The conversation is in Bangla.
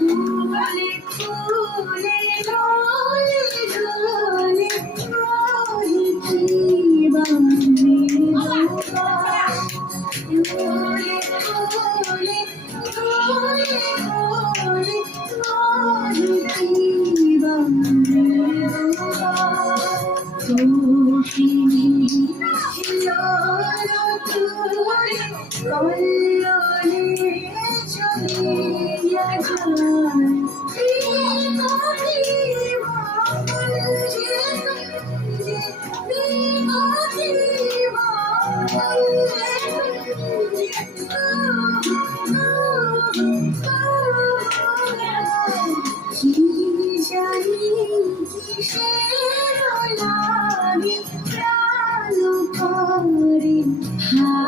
ফুলে ফুলে ডোলে ডোলে মোহিনী বাঁধে দোলা ফুলে ফুলে ডোলে ডোলে মোহিনী বাঁধে দোলা তোষিনী তুলে কল্লোলে চলিয়া জানি কিসের লাগে প্রাণ করে